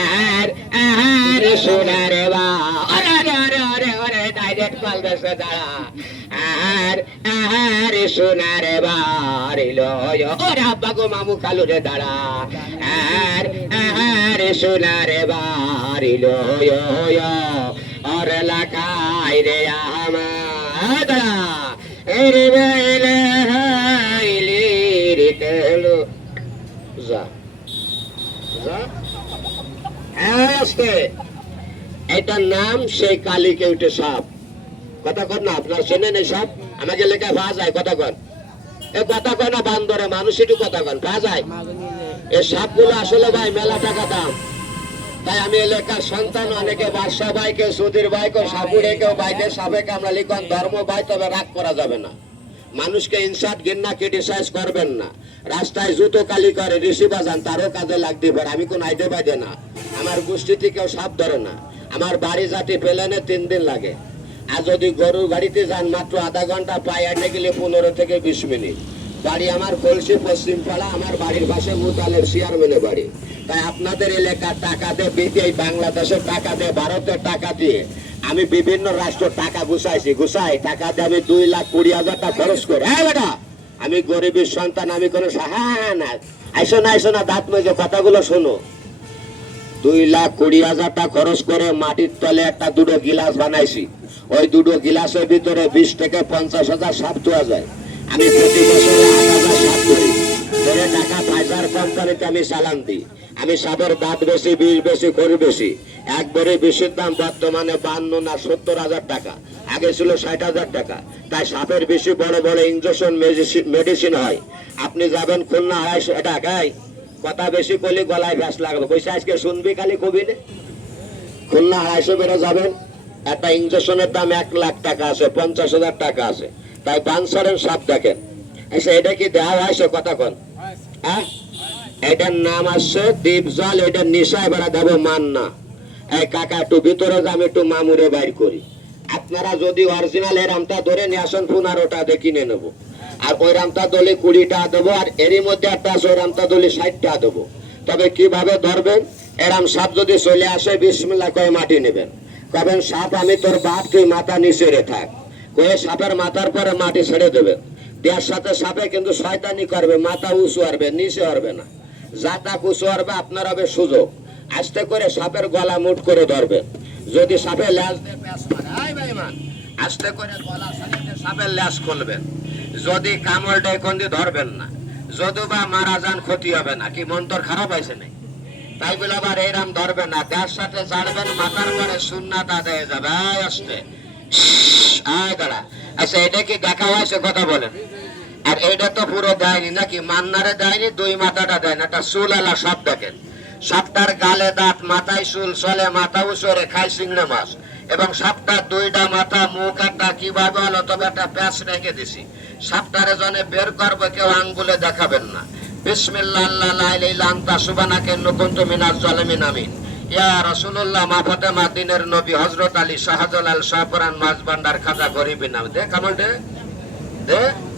আর আর সোনার বা। আরে আরে আরে আরে আরে ডাইরেক্ট কল দেশে দাঁড়া। আর মামু খালু রে দাঁড়া। আর আর সোনার বাড়িল ওর লাকাই রে আমার দাঁড়া রে তেলো যা যা আস্তে এটার নাম সেই কালী কেউটে সাপ। কথা কর না, আপনার শোনেন এই সাপ? আমাকে লেখা পা যায় কথা কর এ কথা কয় না, বান্দরে, মানুষ একটু কথা কন পা যায় এই সাপগুলো আসলে ভাই মেলা টাকা দাম। তাই আমি এলাকার সন্তান, অনেকে বাদশা ভাই কেউ সুধীর ভাই কেউ সাপুরে কেউ বাইরে সাবেক আমরা লিখন ধর্ম ভাই, তবে রাগ করা যাবে না। মানুষকে ইনসার্ট ঘিন্না ক্রিটিসাইজ করবেন না। রাস্তায় জুতো কালি করে, ঋষি বাজান, তারও কাজে লাগতে পারে, আমি কোন আইডে বাইদে না। আমার গোষ্ঠীতে কেউ সাপ ধরে না। আমার বাড়ি জাতি পেলেনে তিন দিন লাগে। আর যদি গরুর গাড়িতে যান, মাত্র আধা ঘণ্টা পায়ে হেঁটে গেলে পনেরো থেকে বিশ মিনিট। বাড়ি আমার কলসি, পশ্চিম পাড়া, আমার বাড়ির পাশে মুতালের চেয়ারম্যানে বাড়ি। তাই আপনাদের এলাকার টাকা দিয়ে বিদেশ, বাংলাদেশের টাকা দিয়ে, ভারতের টাকা দিয়ে আমি বিভিন্ন রাষ্ট্র টাকা গুছাইছি, গুছাই, টাকা দিয়ে আমি দুই লাখ কুড়ি হাজার টাকা খরচ করি। হ্যাঁ বেটা, আমি গরিবের সন্তান, আমি কোনো না আইসো না আইসো না, দাঁত মেজে, কথাগুলো শোনো। দুই লাখ কুড়ি হাজার টাকা খরচ করে মাটির তলে একটা দুটো গিলাস বানাইছি। ওই দুটো গিলাসের ভিতরে বিশ থেকে পঞ্চাশ হাজার সাপ দেওয়া যায়। আমি প্রতি বছরে আট হাজার সাপ ধরি। ধরে টাকা ফাইজার কোম্পানিতে আমি চালান দিই। আমি সাপের দাঁত বেশি বিষ বেশি খড়ি বেশি। একবারে বিষের দাম বর্তমানে বান্ন না সত্তর হাজার টাকা। আগে ছিল ষাট হাজার টাকা। তাই সাপের বেশি বড় বড় ইঞ্জেকশন মেডিসিন হয়। আপনি যাবেন খুলনা আড়াইশো টাকায় কথা বেশি করলে গলায় ব্যাস লাগবে। কইসা আজকে শুনবি খালি কবি নে? খুলনা আড়াইশো বেরো যাবেন। একটা ইঞ্জেকশনের দাম এক লাখ টাকা আছে পঞ্চাশ হাজার টাকা আছে। তাই বানসারের সাপ দেখেন। আচ্ছা এটা কি দেওয়া হয় সে কথা কন? হ্যাঁ? এটার নাম আসছে দ্বীপ জল এটার নিশা এবার দেব মান না এই কাকা, একটু ভিতরে যাম একটু মামুরে বাইর করি। আপনারা যদি অরিজিনাল এর আমটা ধরে নিয়ে আসেন, পনেরোটা দিয়ে কিনে নেব। আর ওই রামটা দলে কুড়িটা দেবো, আর এরই মধ্যে একটা আছে, ওই রামটা দলে ষাটটা দেবো। তবে কীভাবে ধরবেন? এরাম সাপ যদি চলে আসে বিসমিল্লা কয়ে মাটি নেবেন। কবেন, সাপ, আমি তোর বাপ, তুই মাথা নিচে রে থাক। কয়ে সাপের মাথার পরে মাটি ছেড়ে দেবেন। দেওয়ার সাথে সাপে কিন্তু শয়তানি করবে, মাথা উঁচু হারবে নিচে হারবে না। যাতা কুচু হারবে আপনার হবে সুযোগ। আস্তে করে সাপের গলা মুট করে ধরবে। যদি সাপে ল্যাস আস্তে করে গলা সাপের ল্যাস খুলবেন। যদি এখন দিয়ে ধরবেন না যদি বা মারা যান ক্ষতি হবে না। কি মন তোর খারাপ হয়েছে নাই তাই বলে আবার এরাম ধরবে না। যার সাথে জানবেন মাথার পরে সুন্নাত আদায় যাবে। আয় আসতে। আয় দাঁড়া। আচ্ছা এটা কি দেখা হয়েছে? কথা বলেন। এটা তো পুরো দেয়নি নাকি? মান্নারে দেয়নি, দুই মাথাটা দেয় না একটা চুল আলা সব দেখেন। সাপটার গালে দাঁত, মাথায় চুল চলে, মাথা উচরে খায় সিংড়ে মাছ। এবং সাপটার দুইটা মাথা, মুখ একটা কীভাবে হলো, তবে একটা প্যাঁচ রেখে দিছি। সাপটারে জনে বের করবে, কেউ আঙ্গুলে দেখাবেন না। বিসমিল্লাহ আল্লাহ লা ইলাহা ইল্লা আনতা সুবহানাকা ইন্নী কুনতু মিনাজ জালিমিন আমিন। ইয়া রাসূলুল্লাহ, মা ফাতেমা, দিনের নবী হযরত আলী শাহজালাল শাহপুরান মাছ ভান্ডার খাজা গরিবি নাম। দে কামাল দে। দে।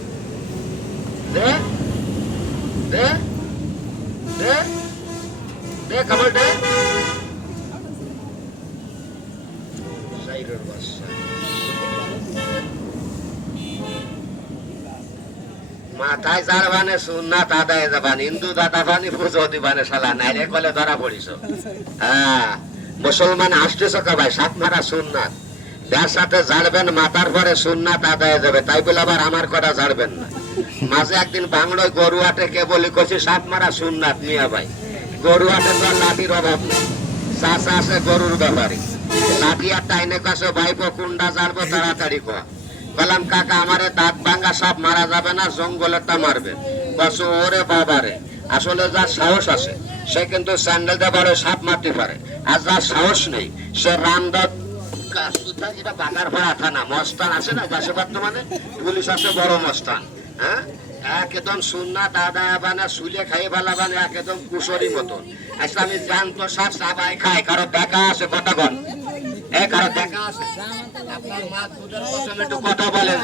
বাদশা মাথায় বানে আদায় যাবান হিন্দু দাদা বানি পুজো দিবানে কলে ধরা পড়িস হ্যাঁ মুসলমান আসতেছ ভাই সাত মারা সাথে জাড়বেন মাথার পরে সুন্নাত আদায় যাবে। তাই বলে আবার আমার কটা জাড়বেন না। মাঝে একদিন বাংলোয় গরু হাটে কে বলি কছি সাত মারা সুন্নাত মিয়া ভাই। গরু হাটে তো লাঠির অভাব নেই চাষা আছে গরুর ব্যাপারে আর টাইনে কাছে, ভাইপো কুন্ডা জাড়বো তাড়াতাড়ি কয় বললাম কাকা, আমারে দাঁত ভাঙ্গা সাপ মারা যাবে না, জঙ্গলেরটা মারবে। বস ওরে বাবারে আসলে যার সাহস আছে, সে কিন্তু স্যান্ডেল দিয়ে পারে সাপ মারতে পারে। আর যার সাহস নেই, সে রামদাত এটা বাগার ভাড়া থানা, মস্তান আছে না দেশে বর্তমানে? পুলিশ আছে, বড় মস্তান হ্যাঁ? একদম সুন্না দাদা বানা, সুলে খাই বালা বানে একদম কুশরি মতন। আচ্ছা আমি জানতো সব সাবাই খায়, কারও দেখা আছে এ কারও দেখা আছে। আপনার মা দুধের কথা বলেন।